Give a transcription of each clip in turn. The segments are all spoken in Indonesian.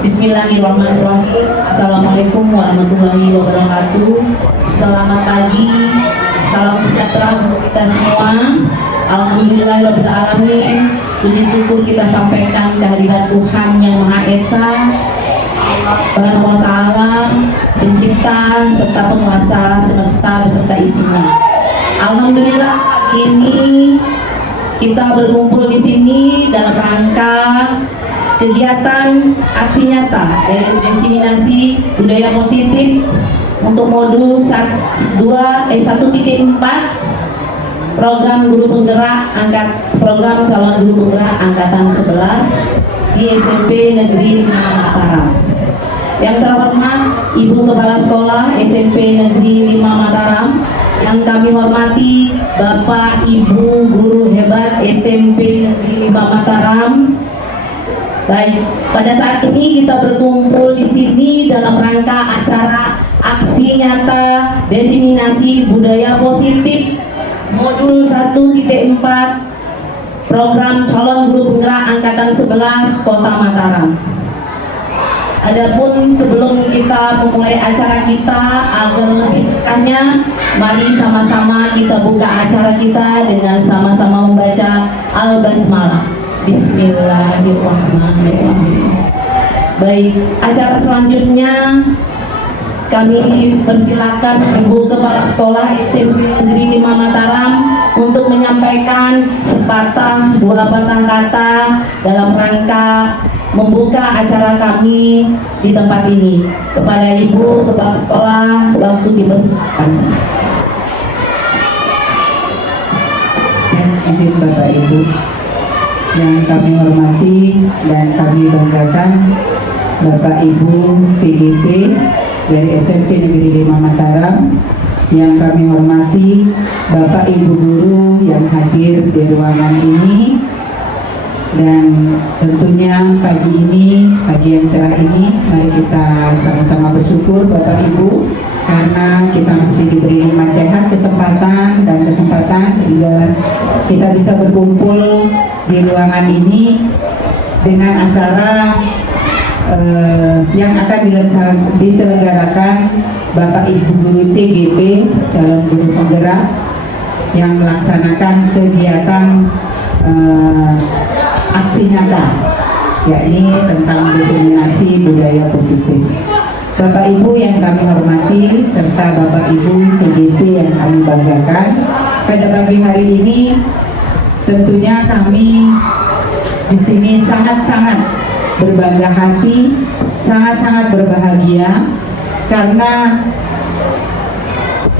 Bismillahirrahmanirrahim. Assalamualaikum warahmatullahi wabarakatuh. Selamat pagi, salam sejahtera untuk kita semua. Alhamdulillahirabbil alamin. Puji syukur kita sampaikan kehadirat Tuhan yang Maha Esa, Subhanahu wa Ta'ala, Pencipta serta Penguasa semesta beserta isinya. Alhamdulillah, ini kita berkumpul di sini dalam rangka kegiatan aksi nyata dari diseminasi budaya positif untuk modul 1.4 program guru penggerak program calon guru penggerak angkatan 11 di SMP Negeri 5 Mataram. Yang terhormat Ibu Kepala Sekolah SMP Negeri 5 Mataram, yang kami hormati Bapak Ibu guru hebat SMP Negeri 5 Mataram. Baik, pada saat ini kita berkumpul di sini dalam rangka acara aksi nyata diseminasi budaya positif modul 1.4 program calon guru penggerak angkatan 11 Kota Mataram. Adapun sebelum kita memulai acara kita, agar lebih dekatnya, mari sama-sama kita buka acara kita dengan sama-sama membaca Al-Basmalah. Bismillahirrahmanirrahim. Baik, acara selanjutnya kami persilakan Ibu Kepala Sekolah SMP Negeri 5 Mataram untuk menyampaikan sepatah dua patah kata dalam rangka membuka acara kami di tempat ini. Kepada Ibu Kepala Sekolah, waktu dipersilakan. Izin Bapak Ibu yang kami hormati dan kami banggakan, Bapak Ibu CGP dari SMP Negeri 5 Mataram, yang kami hormati Bapak Ibu guru yang hadir di ruangan ini, dan tentunya pagi ini, pagi yang cerah ini, mari kita sama-sama bersyukur Bapak Ibu karena kita masih diberi nikmat sehat, kesempatan sehingga kita bisa berkumpul di ruangan ini dengan acara yang akan diselenggarakan Bapak Ibu guru CGP calon guru penggerak yang melaksanakan kegiatan aksi nyata, yakni tentang diseminasi budaya positif. Bapak Ibu yang kami hormati serta Bapak Ibu CGP yang kami banggakan, pada pagi hari ini tentunya kami di sini sangat-sangat berbangga hati, sangat-sangat berbahagia karena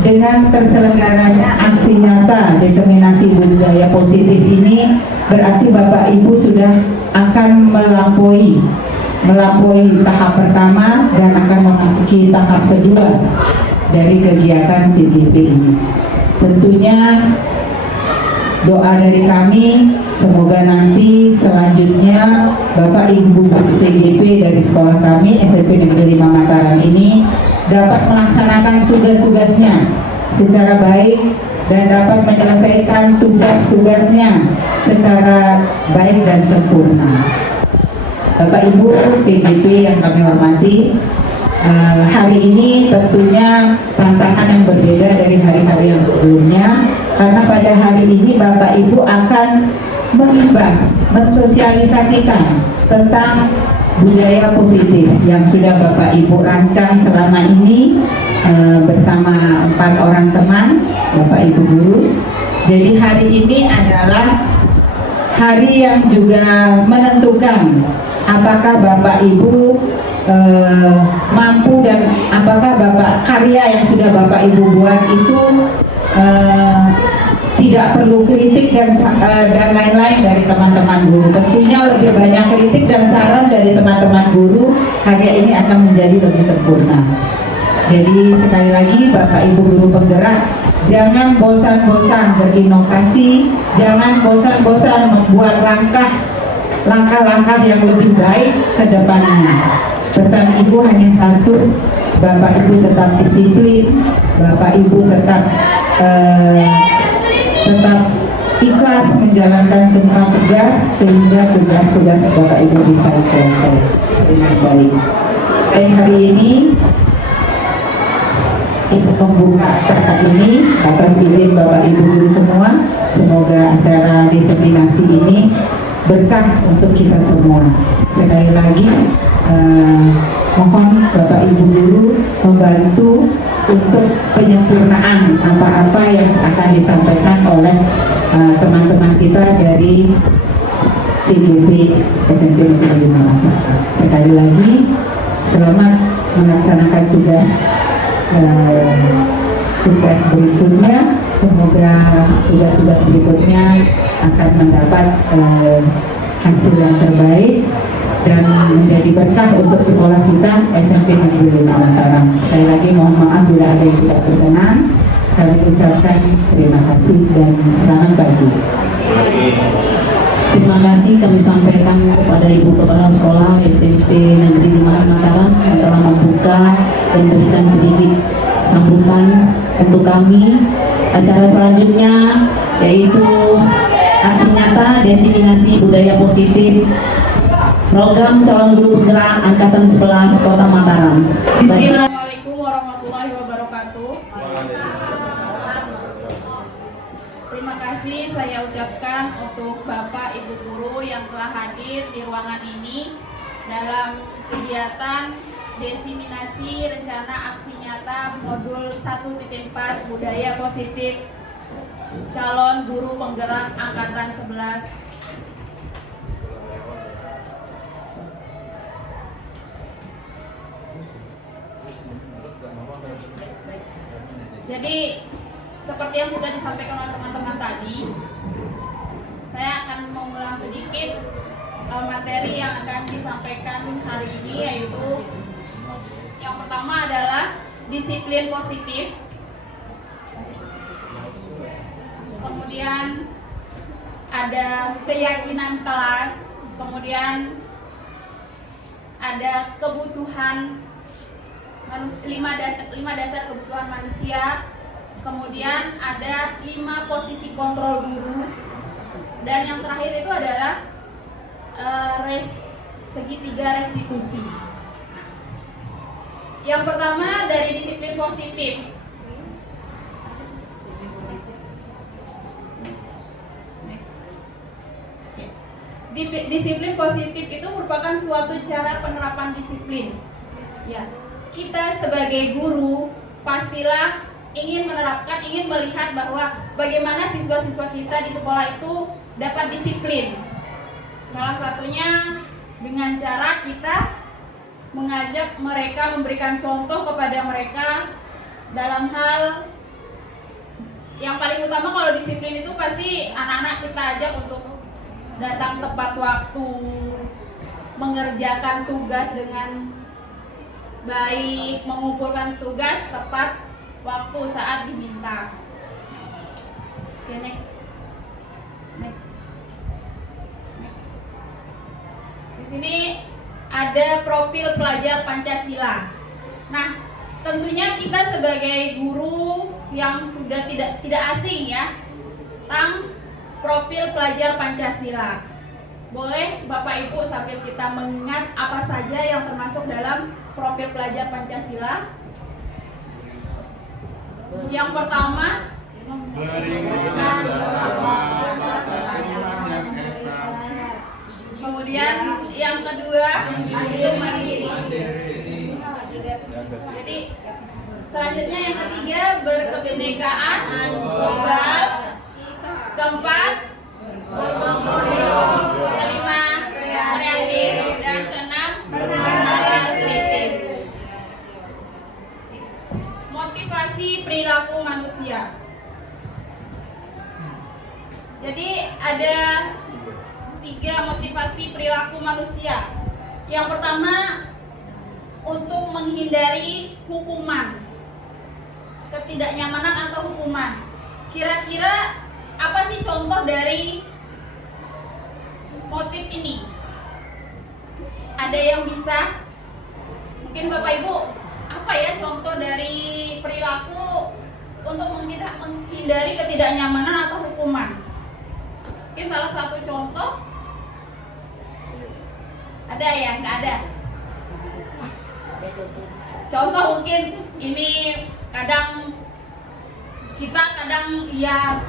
dengan terselenggaranya aksi nyata diseminasi budaya positif ini berarti Bapak Ibu sudah akan melampaui tahap pertama dan akan memasuki tahap kedua dari kegiatan CGP ini. Tentunya doa dari kami semoga nanti selanjutnya Bapak Ibu CGP dari sekolah kami SMP Negeri 5 Mataram ini dapat melaksanakan tugas-tugasnya secara baik dan dapat menyelesaikan tugas-tugasnya secara baik dan sempurna. Bapak Ibu CGP yang kami hormati, hari ini tentunya tantangan yang berbeda dari hari-hari yang sebelumnya, karena pada hari ini Bapak Ibu akan mengimbas, mensosialisasikan tentang budaya positif yang sudah Bapak Ibu rancang selama ini bersama 4 orang teman Bapak Ibu guru. Jadi hari ini adalah hari yang juga menentukan apakah Bapak Ibu mampu dan apakah karya yang sudah Bapak Ibu buat itu tidak perlu kritik dan lain-lain dari teman-teman guru. Tentunya lebih banyak kritik dan saran dari teman-teman guru, karya ini akan menjadi lebih sempurna. Jadi sekali lagi Bapak Ibu guru penggerak, jangan bosan-bosan berinovasi, jangan bosan-bosan membuat langkah-langkah yang lebih baik ke depannya. Pesan Ibu hanya satu, Bapak Ibu tetap disiplin, Bapak Ibu tetap ikhlas menjalankan semua tugas sehingga tugas-tugas Bapak Ibu bisa selesai dengan baik. Dan hari ini Ibu membuka acara ini atas izin Bapak Ibu guru semua. Semoga acara diseminasi ini berkah untuk kita semua. Sekali lagi mohon Bapak Ibu guru membantu untuk penyempurnaan apa-apa yang akan disampaikan oleh teman-teman kita dari CGP SMP Negeri 5. Sekali lagi selamat melaksanakan tugas berikutnya. Semoga tugas-tugas berikutnya akan mendapat hasil yang terbaik dan menjadi berkah untuk sekolah kita SMP Negeri 5 Mataram. Sekali lagi mohon maaf bila ada yang tidak berkenan. Kami ucapkan terima kasih dan selamat pagi. Terima kasih kami sampaikan kepada Ibu Kepala Sekolah SMP Negeri 5 Mataram yang telah membuka dan berikan sedikit sambutan untuk kami. Acara selanjutnya yaitu aksi nyata diseminasi budaya positif program calon guru penggerak angkatan 11 Kota Mataram. Assalamualaikum warahmatullahi wabarakatuh. Terima kasih saya ucapkan untuk Bapak Ibu guru yang telah hadir di ruangan ini dalam kegiatan diseminasi rencana aksi nyata modul 1.4 budaya positif calon guru penggerak angkatan 11. Jadi seperti yang sudah disampaikan oleh teman-teman tadi, saya akan mengulang sedikit materi yang akan disampaikan hari ini, yaitu yang pertama adalah disiplin positif, kemudian ada keyakinan kelas, kemudian ada kebutuhan 5 dasar kebutuhan manusia, kemudian ada 5 posisi kontrol guru, dan yang terakhir itu adalah segitiga restitusi. Yang pertama dari disiplin positif. Disiplin positif itu merupakan suatu cara penerapan disiplin. Ya, kita sebagai guru pastilah ingin menerapkan, ingin melihat bahwa bagaimana siswa-siswa kita di sekolah itu dapat disiplin. Salah satunya dengan cara kita mengajak mereka, memberikan contoh kepada mereka dalam hal yang paling utama. Kalau disiplin itu pasti anak-anak kita ajak untuk datang tepat waktu, mengerjakan tugas dengan baik, mengumpulkan tugas tepat waktu saat diminta. Oke, next. Di sini ada profil pelajar Pancasila. Nah, tentunya kita sebagai guru yang sudah tidak asing ya tentang profil pelajar Pancasila. Boleh Bapak Ibu sambil kita mengingat apa saja yang termasuk dalam profil pelajar Pancasila. Yang pertama, kemudian yang kedua itu mandiri. Jadi selanjutnya yang ketiga berkebinekaan global, keempat bergotong royong, kelima kreatif, dan keenam bernalar kritis. Motivasi perilaku manusia. Jadi ada 3 motivasi perilaku manusia. Yang pertama, untuk menghindari hukuman, ketidaknyamanan atau hukuman. Kira-kira apa sih contoh dari motif ini? Ada yang bisa? Mungkin Bapak Ibu, apa ya contoh dari perilaku untuk menghindari ketidaknyamanan atau hukuman? Mungkin salah satu contoh ada ya, nggak ada. Contoh mungkin ini kita kadang ya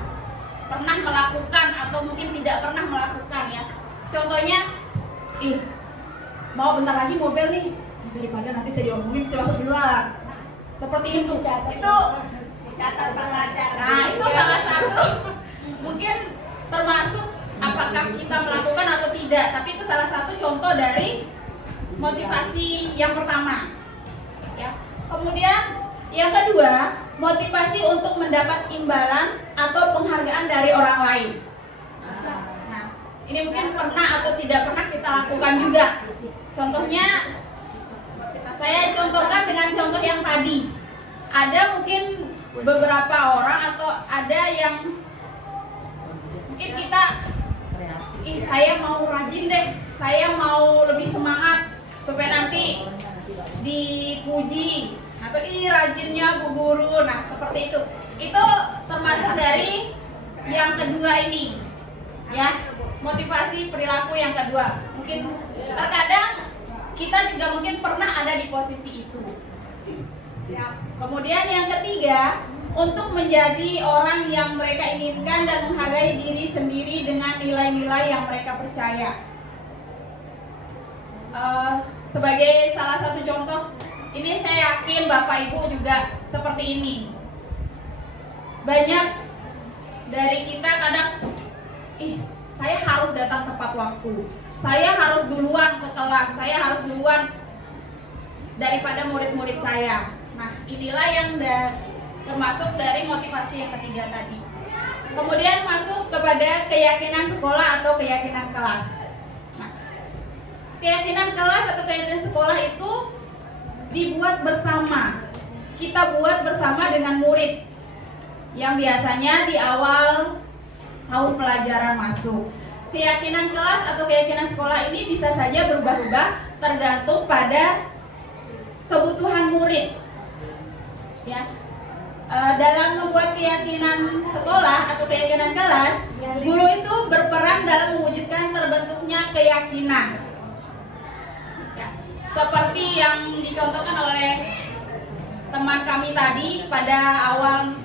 pernah melakukan atau mungkin tidak pernah melakukan ya. Contohnya, mau bentar lagi mobil nih, daripada nanti saya diomongin saya masuk duluan. Seperti itu. Itu catat pelajar. Nah, itu salah satu mungkin termasuk apakah kita melakukan atau tidak, tapi itu salah satu contoh dari motivasi yang pertama. Ya. Kemudian yang kedua, motivasi untuk mendapat imbalan atau penghargaan dari orang lain. Nah, ini mungkin pernah atau tidak pernah kita lakukan juga. Contohnya, saya contohkan dengan contoh yang tadi. Ada mungkin beberapa orang atau ada yang mungkin kita, saya mau rajin deh, saya mau lebih semangat supaya nanti dipuji atau rajinnya Bu Guru. Nah, seperti itu. Itu termasuk dari yang kedua ini. Ya, motivasi perilaku yang kedua. Mungkin terkadang kita juga mungkin pernah ada di posisi itu. Kemudian yang ketiga, untuk menjadi orang yang mereka inginkan dan menghargai diri sendiri dengan nilai-nilai yang mereka percaya. Sebagai salah satu contoh, ini saya yakin Bapak Ibu juga seperti ini. Banyak dari kita kadang, saya harus datang tepat waktu, saya harus duluan ke kelas, saya harus duluan daripada murid-murid saya. Nah, inilah yang termasuk dari motivasi yang ketiga tadi. Kemudian masuk kepada keyakinan sekolah atau keyakinan kelas. Nah, keyakinan kelas atau keyakinan sekolah itu dibuat bersama. Kita buat bersama dengan murid yang biasanya di awal tahun pelajaran masuk. Keyakinan kelas atau keyakinan sekolah ini bisa saja berubah-ubah tergantung pada kebutuhan murid. Ya. Dalam membuat keyakinan sekolah atau keyakinan kelas, guru itu berperan dalam mewujudkan terbentuknya keyakinan. Ya. Seperti yang dicontohkan oleh teman kami tadi pada awal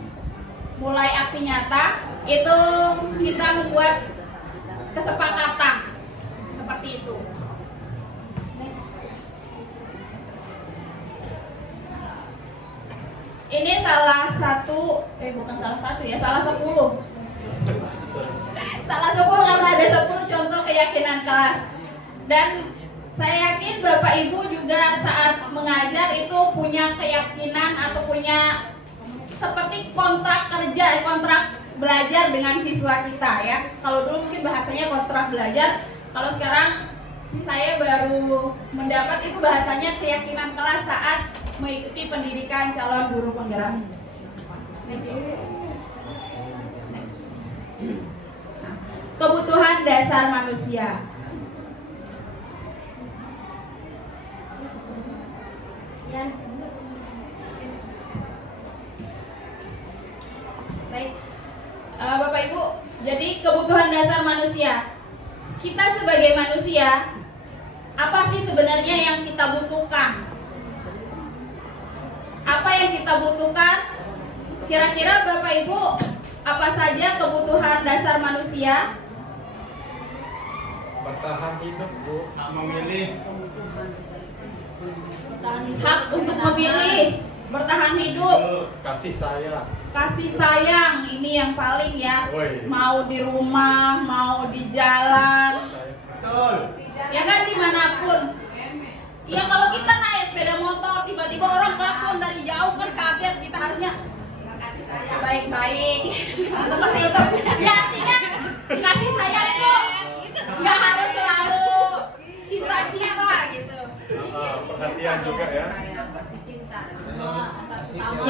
mulai aksi nyata, itu kita membuat kesepakatan seperti itu. Ini salah 10 karena ada 10 contoh keyakinan kelas. Dan saya yakin Bapak Ibu juga saat mengajar itu punya keyakinan atau punya seperti kontrak kerja, kontrak belajar dengan siswa kita ya. Kalau dulu mungkin bahasanya kontrak belajar, kalau sekarang saya baru mendapat itu bahasanya keyakinan kelas saat mengikuti pendidikan calon guru penggerak. Kebutuhan dasar manusia. Baik, Bapak Ibu, jadi kebutuhan dasar manusia. Kita sebagai manusia, apa sih sebenarnya yang kita butuhkan? Apa yang kita butuhkan? Kira-kira Bapak Ibu, apa saja kebutuhan dasar manusia? Bertahan hidup, Bu. Hak memilih. Hak untuk memilih, bertahan hidup. Kasih sayang. Kasih sayang, ini yang paling ya. Woi. Mau di rumah, mau di jalan, Betul. ya kan dimanapun. Ya kalau kita naik sepeda motor, tiba-tiba orang klakson dari jauh kan kaget, kita harusnya baik-baik. Seperti itu. Ya artinya kasih sayang itu nggak harus selalu cinta-cinta gitu. Perhatian juga ya.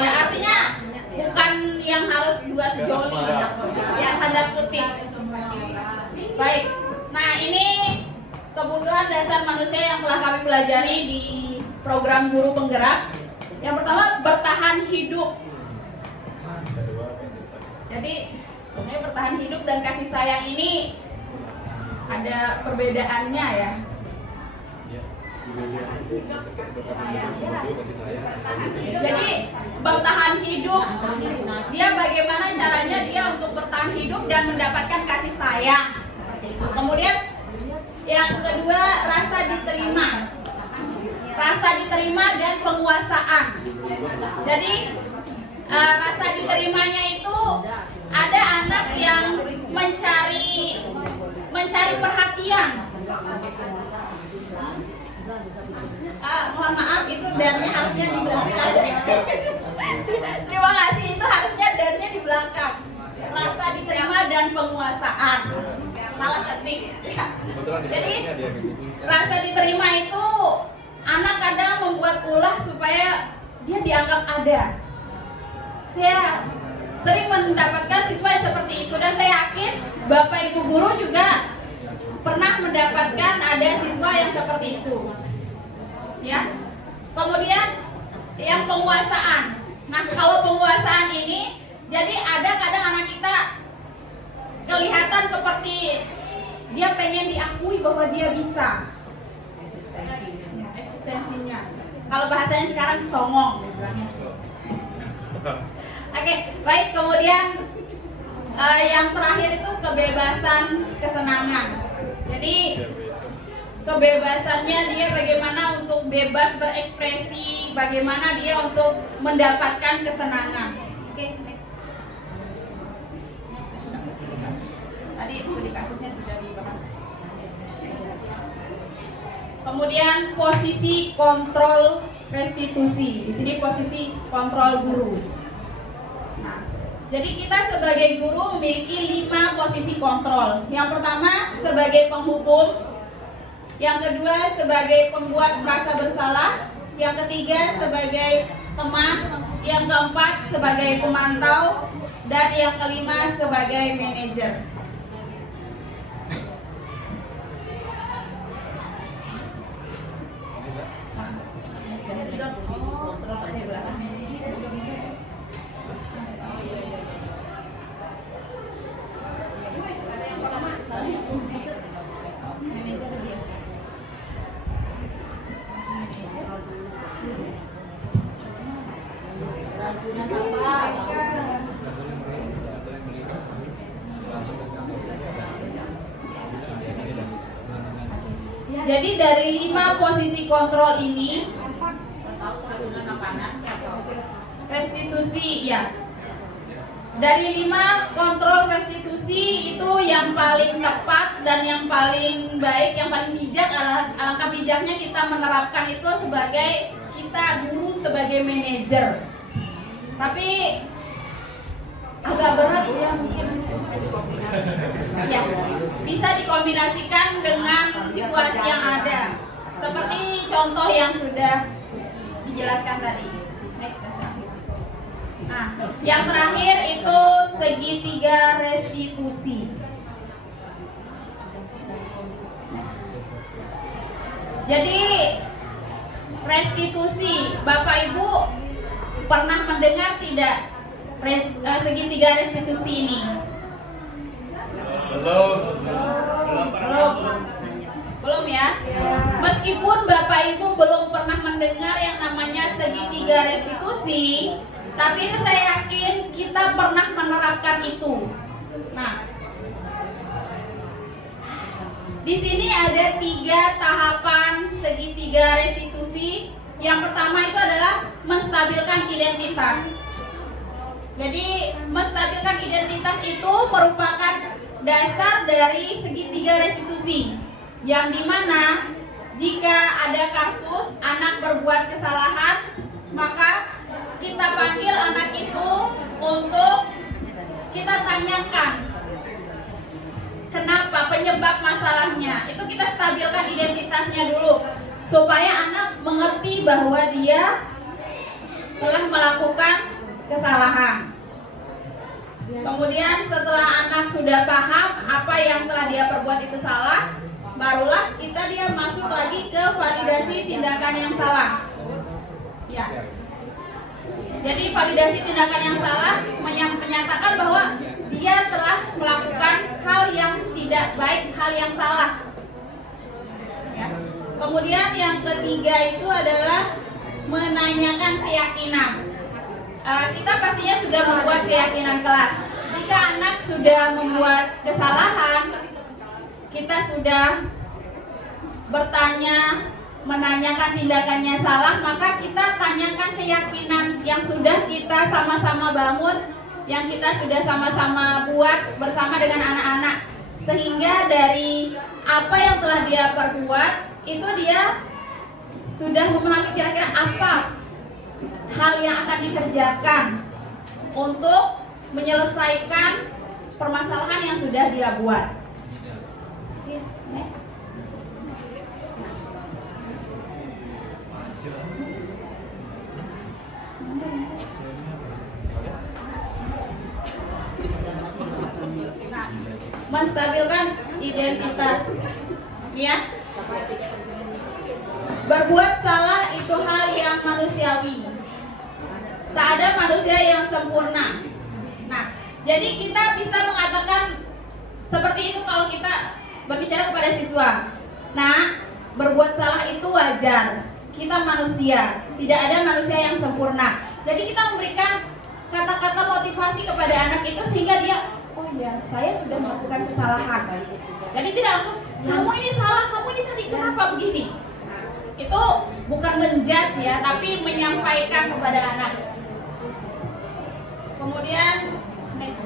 Ya artinya bukan yang harus dua sejoli. Ya tanda kutip. Baik. Nah ini kebutuhan dasar manusia yang telah kami pelajari di program Guru Penggerak. Yang pertama, bertahan hidup. Jadi sebenarnya bertahan hidup dan kasih sayang ini ada perbedaannya ya. Jadi bertahan hidup, dia bagaimana caranya dia untuk bertahan hidup dan mendapatkan kasih sayang. Kemudian yang kedua, rasa diterima. Rasa diterima dan penguasaan. Jadi rasa diterimanya itu ada anak yang mencari perhatian. Mohon maaf, itu dannya harusnya di belakang. Terima kasih, itu harusnya dannya di belakang. Rasa diterima dan penguasaan. Salah ketik. Jadi rasa diterima itu anak kadang membuat ulah supaya dia dianggap ada. Saya sering mendapatkan siswa yang seperti itu, dan saya yakin Bapak Ibu guru juga pernah mendapatkan ada siswa yang seperti itu. Ya. Kemudian yang penguasaan. Nah, kalau penguasaan ini jadi ada kadang anak kita kelihatan seperti dia pengen diakui bahwa dia bisa. Eksistensinya. Kalau bahasanya sekarang songong. Oke, baik. Kemudian yang terakhir itu kebebasan kesenangan. Jadi kebebasannya dia bagaimana untuk bebas berekspresi, bagaimana dia untuk mendapatkan kesenangan. Oke, next. Tadi studi kasusnya sudah dibahas. Kemudian posisi kontrol restitusi. Di sini posisi kontrol guru. Nah, jadi kita sebagai guru memiliki 5 posisi kontrol. Yang pertama sebagai penghukum, yang kedua sebagai pembuat merasa bersalah, yang ketiga sebagai teman, yang keempat sebagai pemantau, dan yang kelima sebagai manajer. Jadi dari 5 posisi kontrol ini, restitusi ya. Dari 5 kontrol restitusi itu yang paling tepat dan yang paling baik, yang paling bijak, alangkah bijaknya kita menerapkan itu sebagai kita guru sebagai manajer. Tapi agak berat ya mungkin. Ya, bisa dikombinasikan dengan situasi yang ada. Seperti contoh yang sudah dijelaskan tadi. Next. Nah, yang terakhir itu segitiga restitusi. Jadi restitusi, Bapak Ibu pernah mendengar tidak segitiga restitusi ini? Belum ya? Meskipun Bapak Ibu belum pernah mendengar yang namanya segitiga restitusi, tapi itu saya yakin kita pernah menerapkan itu. Nah, di sini ada 3 tahapan segitiga restitusi. Yang pertama itu adalah menstabilkan identitas. Jadi menstabilkan identitas itu merupakan dasar dari segitiga restitusi, yang dimana jika ada kasus anak berbuat kesalahan, maka kita panggil anak itu untuk kita tanyakan kenapa, penyebab masalahnya. Itu kita stabilkan identitasnya dulu supaya anak mengerti bahwa dia telah melakukan kesalahan. Kemudian setelah anak sudah paham apa yang telah dia perbuat itu salah, barulah dia masuk lagi ke validasi tindakan yang salah. Ya. Jadi validasi tindakan yang salah menyatakan bahwa dia telah melakukan hal yang tidak baik, hal yang salah. Ya. Kemudian yang ketiga itu adalah menanyakan keyakinan. Kita pastinya sudah membuat keyakinan kelas. Jika anak sudah membuat kesalahan, kita sudah bertanya, menanyakan tindakannya salah, maka kita tanyakan keyakinan yang sudah kita sama-sama bangun, yang kita sudah sama-sama buat bersama dengan anak-anak, sehingga dari apa yang telah dia perbuat itu dia sudah memahami kira-kira apa hal yang akan dikerjakan untuk menyelesaikan permasalahan yang sudah dia buat. Oke, next. Menstabilkan identitas, ya. Berbuat salah itu hal yang manusiawi. Tak ada manusia yang sempurna. Nah, jadi kita bisa mengatakan seperti itu kalau kita berbicara kepada siswa. Nah, berbuat salah itu wajar. Kita manusia, tidak ada manusia yang sempurna. Jadi kita memberikan kata-kata motivasi kepada anak itu sehingga dia, oh ya, saya sudah melakukan kesalahan. Jadi tidak langsung, kamu ini salah, kamu ini tadi kenapa begini? Itu bukan menjudge ya, tapi menyampaikan kepada anak. Kemudian, next.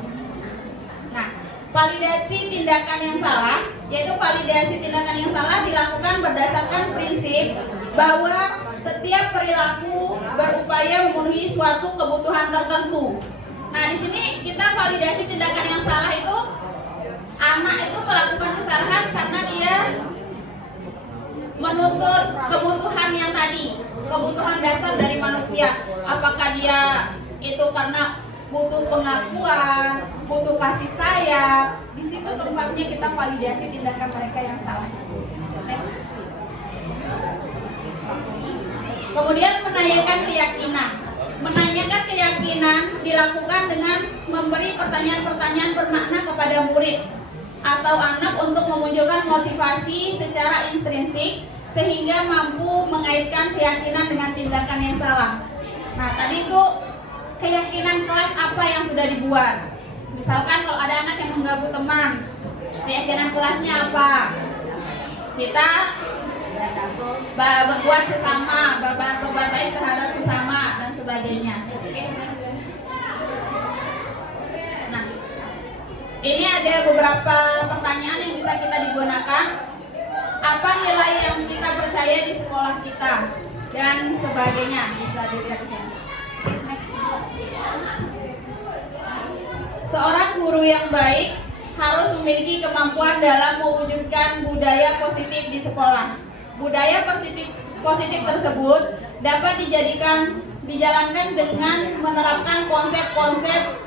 Nah, validasi tindakan yang salah, yaitu validasi tindakan yang salah dilakukan berdasarkan prinsip bahwa setiap perilaku berupaya memenuhi suatu kebutuhan tertentu. Nah, di sini kita validasi tindakan yang salah itu anak itu melakukan kesalahan karena dia menuntut kebutuhan yang tadi, kebutuhan dasar dari manusia. Apakah dia itu karena butuh pengakuan, butuh kasih sayang? Di situ tempatnya kita validasi tindakan mereka yang salah. Next. Kemudian menanyakan keyakinan. Menanyakan keyakinan dilakukan dengan memberi pertanyaan-pertanyaan bermakna kepada murid atau anak untuk memunculkan motivasi secara intrinsik sehingga mampu mengaitkan keyakinan dengan tindakan yang salah. Nah, tadi itu keyakinan kelas apa yang sudah dibuat. Misalkan kalau ada anak yang mengganggu teman, keyakinan kelasnya apa? Kita berbuat sesama, berbuat baik terhadap sesama dan sebagainya. Nah, ini ada beberapa pertanyaan yang bisa kita digunakan. Apa nilai yang kita percaya di sekolah kita dan sebagainya, bisa dilihat di sini. Seorang guru yang baik harus memiliki kemampuan dalam mewujudkan budaya positif di sekolah. Budaya positif tersebut dapat dijalankan dengan menerapkan konsep-konsep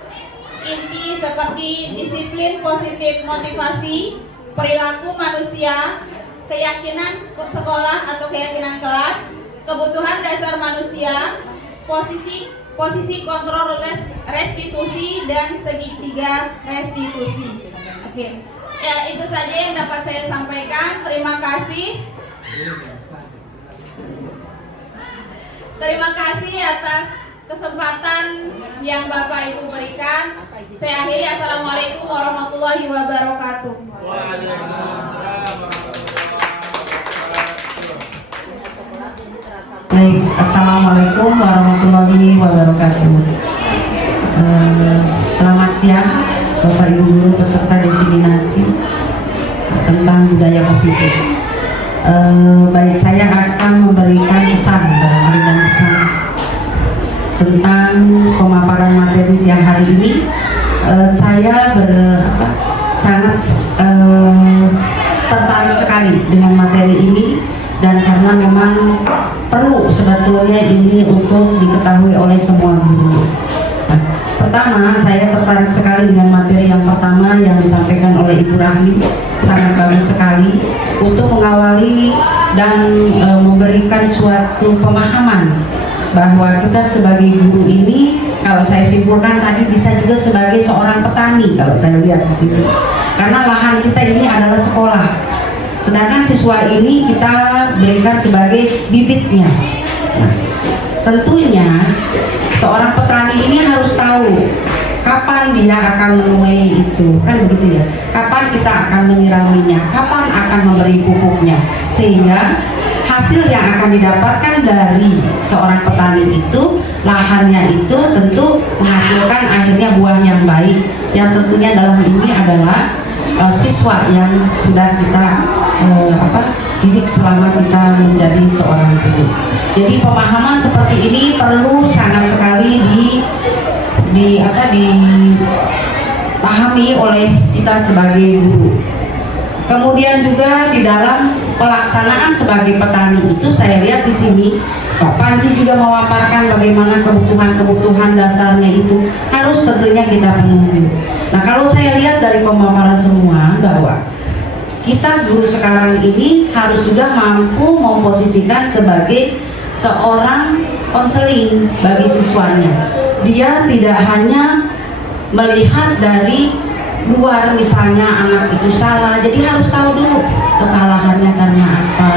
inti seperti disiplin positif motivasi, perilaku manusia, keyakinan sekolah atau keyakinan kelas, kebutuhan dasar manusia, posisi kontrol restitusi dan segitiga restitusi. Oke. Ya, itu saja yang dapat saya sampaikan. Terima kasih. Terima kasih atas kesempatan yang Bapak Ibu berikan. Saya akhiri. Assalamualaikum warahmatullahi wabarakatuh. Waalaikumsalam warahmatullahi wabarakatuh. Baik, Assalamualaikum warahmatullahi wabarakatuh. Selamat siang Bapak Ibu guru peserta diseminasi tentang budaya positif. Baik, saya akan memberikan pesan tentang pemaparan materi siang hari ini. Saya sangat tertarik sekali dengan materi ini, dan karena memang perlu sebetulnya ini untuk diketahui oleh semua guru. Nah, pertama, saya tertarik sekali dengan materi yang pertama yang disampaikan oleh Ibu Rahmi. Sangat bagus sekali untuk mengawali dan memberikan suatu pemahaman bahwa kita sebagai guru ini, kalau saya simpulkan tadi, bisa juga sebagai seorang petani kalau saya lihat di sini. Karena lahan kita ini adalah sekolah. Sedangkan siswa ini kita berikan sebagai bibitnya. Nah, tentunya seorang petani ini harus tahu kapan dia akan menuai itu, kan begitu ya. Kapan kita akan menyiraminya, kapan akan memberi pupuknya, sehingga hasil yang akan didapatkan dari seorang petani itu, lahannya itu tentu menghasilkan akhirnya buah yang baik, yang tentunya dalam ini adalah siswa yang sudah kita didik selama kita menjadi seorang guru. Jadi pemahaman seperti ini perlu sangat sekali dipahami oleh kita sebagai guru. Kemudian juga di dalam pelaksanaan sebagai petani itu saya lihat di sini Pak Panji juga memaparkan bagaimana kebutuhan-kebutuhan dasarnya itu harus tentunya kita penuhi. Nah, kalau saya lihat dari pemaparan semua bahwa kita guru sekarang ini harus juga mampu memposisikan sebagai seorang konseling bagi siswanya. Dia tidak hanya melihat dari luar, misalnya anak itu salah, jadi harus tahu dulu kesalahannya karena apa.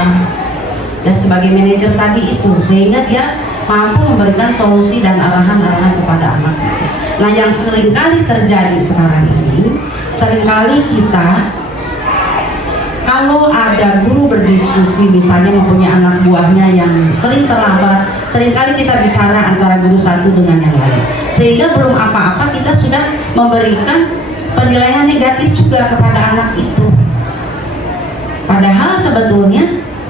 Dan sebagai manajer tadi itu, sehingga dia mampu memberikan solusi dan arahan-arahan kepada anak. Nah, yang seringkali terjadi sekarang ini, seringkali kita kalau ada guru berdiskusi, misalnya mempunyai anak buahnya yang sering terlambat, seringkali kita bicara antara guru satu dengan yang lain, sehingga belum apa-apa kita sudah memberikan penilaian negatif juga kepada anak itu. Padahal sebetulnya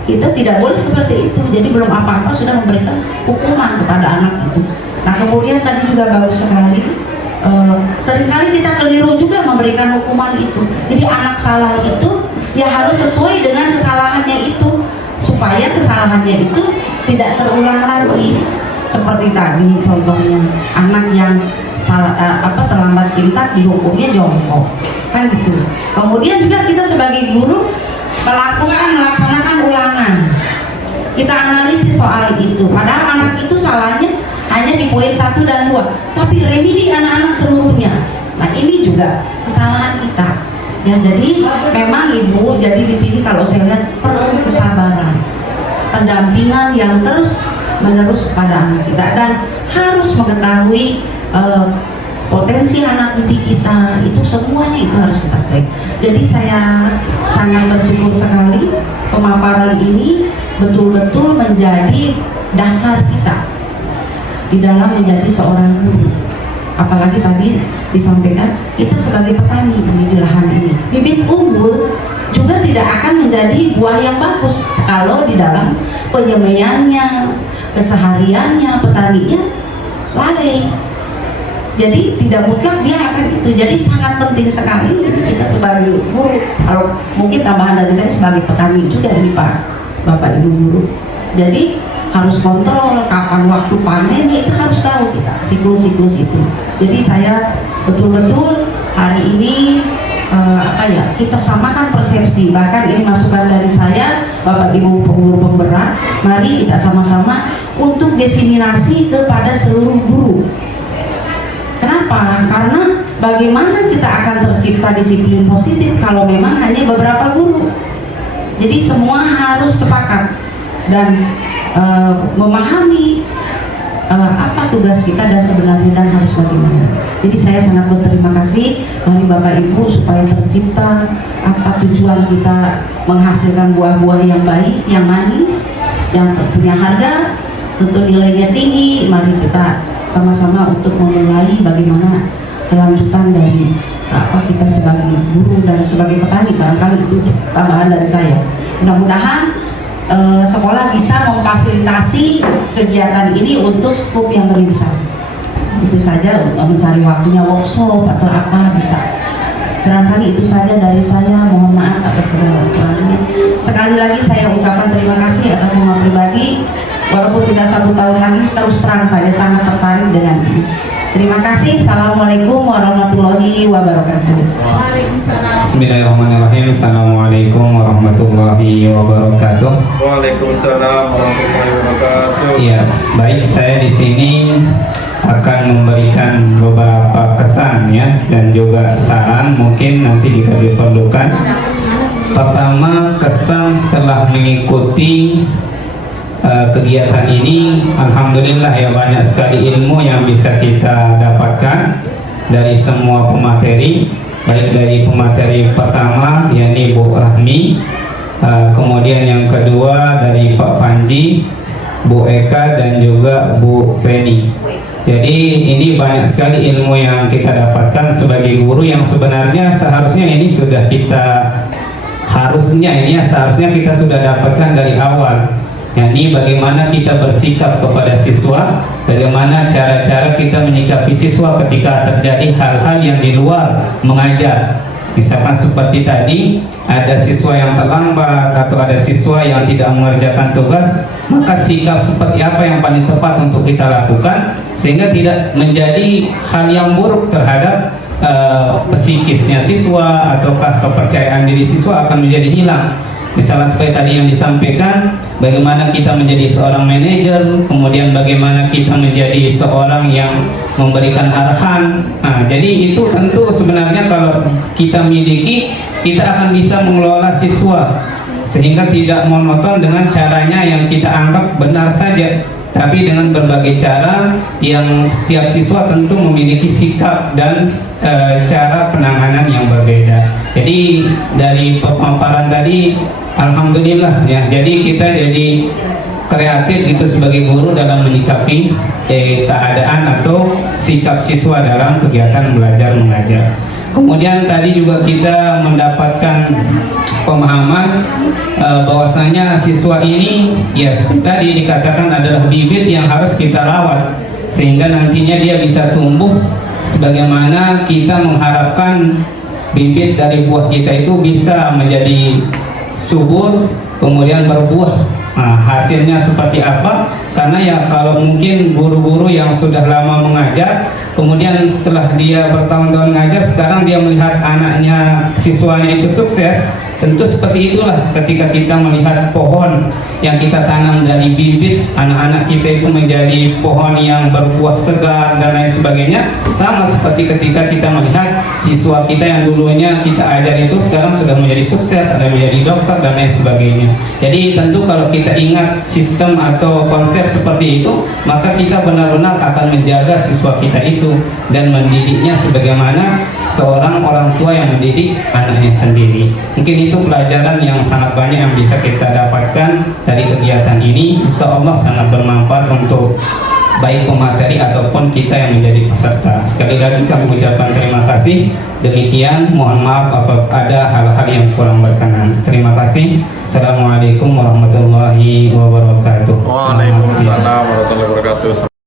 kita tidak boleh seperti itu. Jadi belum apa-apa sudah memberikan hukuman kepada anak itu. Nah, kemudian tadi juga bagus sekali, seringkali kita keliru juga memberikan hukuman itu. Jadi anak salah itu ya harus sesuai dengan kesalahannya itu, supaya kesalahannya itu tidak terulang lagi. Seperti tadi contohnya, anak yang terlambat imtak dihukumnya jongkok, kan gitu. Kemudian juga kita sebagai guru melaksanakan ulangan, kita analisis soal itu. Padahal anak itu salahnya hanya di poin 1 dan 2, tapi remedi anak-anak seluruhnya. Nah, ini juga kesalahan kita. Ya, jadi memang Ibu, jadi di sini kalau saya lihat perlu kesabaran, pendampingan yang terus menerus kepada anak kita, dan harus mengetahui potensi anak didik kita itu, semuanya itu harus kita track. Jadi saya sangat bersyukur sekali pemaparan ini betul-betul menjadi dasar kita di dalam menjadi seorang guru. Apalagi tadi disampaikan kita sebagai petani di lahan ini, bibit unggul juga tidak akan menjadi buah yang bagus kalau di dalam penyemaiannya, kesehariannya, petaninya lalai. Jadi tidak mutlak dia akan itu. Jadi sangat penting sekali kita sebagai guru. Kalau mungkin tambahan dari saya sebagai petani juga ini Pak, Bapak Ibu guru. Jadi harus kontrol kapan waktu panennya, itu harus tahu kita siklus-siklus itu. Jadi saya betul-betul hari ini kita samakan persepsi. Bahkan ini masukan dari saya, Bapak Ibu pengurus pemberat, mari kita sama-sama untuk diseminasi kepada seluruh guru. Kenapa? Karena bagaimana kita akan tercipta disiplin positif kalau memang hanya beberapa guru. Jadi semua harus sepakat dan memahami apa tugas kita dan sebenarnya dan harus bagaimana. Jadi saya sangat berterima kasih dari Bapak Ibu supaya tercipta apa tujuan kita menghasilkan buah-buah yang baik, yang manis, yang punya harga, tentu nilainya tinggi. Mari kita sama-sama untuk memulai bagaimana kelanjutan dari apa kita sebagai guru dan sebagai petani. Barangkali itu tambahan dari saya. Mudah-mudahan sekolah bisa memfasilitasi kegiatan ini untuk skop yang lebih besar. Itu saja, mencari waktunya workshop atau apa bisa. Barangkali itu saja dari saya. Mohon maaf atas segala kekurangannya. Sekali lagi saya ucapkan terima kasih atas semua pribadi. Walaupun tidak 1 tahun lagi, terus terang saya sangat tertarik dengan ini. Terima kasih. Assalamualaikum warahmatullahi wabarakatuh. Bismillahirrahmanirrahim. Assalamualaikum warahmatullahi wabarakatuh. Waalaikumsalam warahmatullahi wabarakatuh. Ya, baik, saya di sini akan memberikan beberapa kesan ya dan juga saran mungkin nanti jika diperlukan. Pertama, kesan setelah mengikuti kegiatan ini, alhamdulillah ya, banyak sekali ilmu yang bisa kita dapatkan dari semua pemateri, baik dari pemateri pertama yakni Bu Rahmi, kemudian yang kedua dari Pak Panji, Bu Eka, dan juga Bu Feni. Jadi ini banyak sekali ilmu yang kita dapatkan sebagai guru yang sebenarnya seharusnya ini sudah kita seharusnya kita sudah dapatkan dari awal. Yakni bagaimana kita bersikap kepada siswa, bagaimana cara-cara kita menyikapi siswa ketika terjadi hal-hal yang di luar mengajar. Misalkan seperti tadi, ada siswa yang terlambat atau ada siswa yang tidak mengerjakan tugas, maka sikap seperti apa yang paling tepat untuk kita lakukan sehingga tidak menjadi hal yang buruk terhadap psikisnya siswa ataukah kepercayaan diri siswa akan menjadi hilang. Misalnya seperti tadi yang disampaikan, bagaimana kita menjadi seorang manajer, kemudian bagaimana kita menjadi seorang yang memberikan arahan. Nah, jadi itu tentu sebenarnya kalau kita miliki, kita akan bisa mengelola siswa sehingga tidak monoton dengan caranya yang kita anggap benar saja, tapi dengan berbagai cara yang setiap siswa tentu memiliki sikap dan cara penanganan yang berbeda. Jadi dari pemaparan tadi, alhamdulillah ya, jadi kita jadi kreatif gitu sebagai guru dalam menyikapi keadaan atau sikap siswa dalam kegiatan belajar mengajar. Kemudian tadi juga kita mendapatkan pemahaman bahwasanya siswa ini ya seperti tadi dikatakan adalah bibit yang harus kita rawat sehingga nantinya dia bisa tumbuh sebagaimana kita mengharapkan bibit dari buah kita itu bisa menjadi subur kemudian berbuah. Nah, hasilnya seperti apa? Karena ya kalau mungkin guru-guru yang sudah lama mengajar, kemudian setelah dia bertahun-tahun mengajar, sekarang dia melihat anaknya, siswanya itu sukses, tentu seperti itulah ketika kita melihat pohon yang kita tanam dari bibit, anak-anak kita itu menjadi pohon yang berbuah segar dan lain sebagainya. Sama seperti ketika kita melihat siswa kita yang dulunya kita ajar itu sekarang sudah menjadi sukses, ada menjadi dokter dan lain sebagainya. Jadi tentu kalau kita ingat sistem atau konsep seperti itu, maka kita benar-benar akan menjaga siswa kita itu dan mendidiknya sebagaimana seorang orang tua yang mendidik anaknya sendiri. Mungkin itu pelajaran yang sangat banyak yang bisa kita dapatkan dari kegiatan ini. Insya Allah sangat bermanfaat untuk baik pemateri ataupun kita yang menjadi peserta. Sekali lagi kami ucapkan terima kasih. Demikian, mohon maaf apabila ada hal-hal yang kurang berkenan. Terima kasih. Assalamualaikum warahmatullahi wabarakatuh. Waalaikumsalam warahmatullahi wabarakatuh.